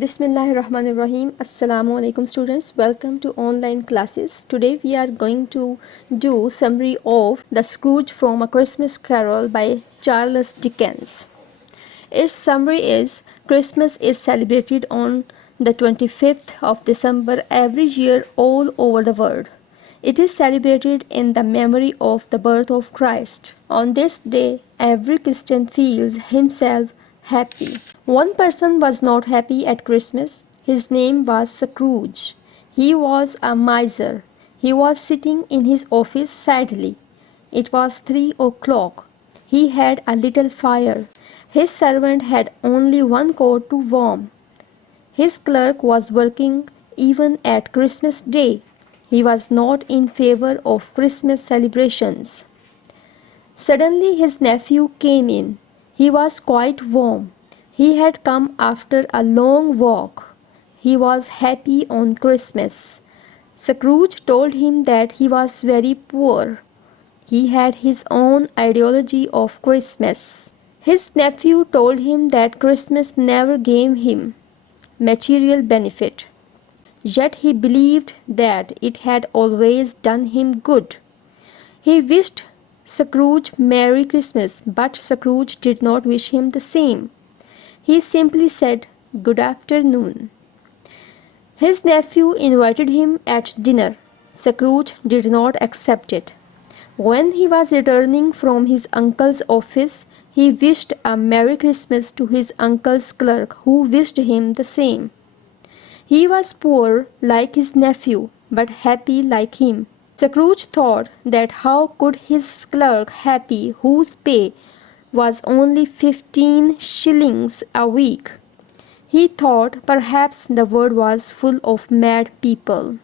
Bismillahirrahmanirrahim. Assalamu alaikum students. Welcome to online classes. Today we are going to do summary of The Scrooge from A Christmas Carol by Charles Dickens. Its summary is Christmas is celebrated on the 25th of December every year all over the world. It is celebrated in the memory of the birth of Christ. On this day, every Christian feels himself happy. One person was not happy at Christmas. His name was Scrooge. He was a miser. He was sitting in his office sadly. It was 3 o'clock. He had a little fire. His servant had only one coat to warm. His clerk was working even at Christmas Day. He was not in favor of Christmas celebrations. Suddenly his nephew came in. He was quite warm. He had come after a long walk. He was happy on Christmas. Scrooge told him that he was very poor. He had his own ideology of Christmas. His nephew told him that Christmas never gave him material benefit. Yet he believed that it had always done him good. He wished Scrooge Merry Christmas, but Scrooge did not wish him the same. He simply said, "Good afternoon." His nephew invited him at dinner. Scrooge did not accept it. When he was returning from his uncle's office, he wished a Merry Christmas to his uncle's clerk, who wished him the same. He was poor like his nephew, but happy like him. Scrooge thought that how could his clerk happy whose pay was only 15 shillings a week? He thought perhaps the world was full of mad people.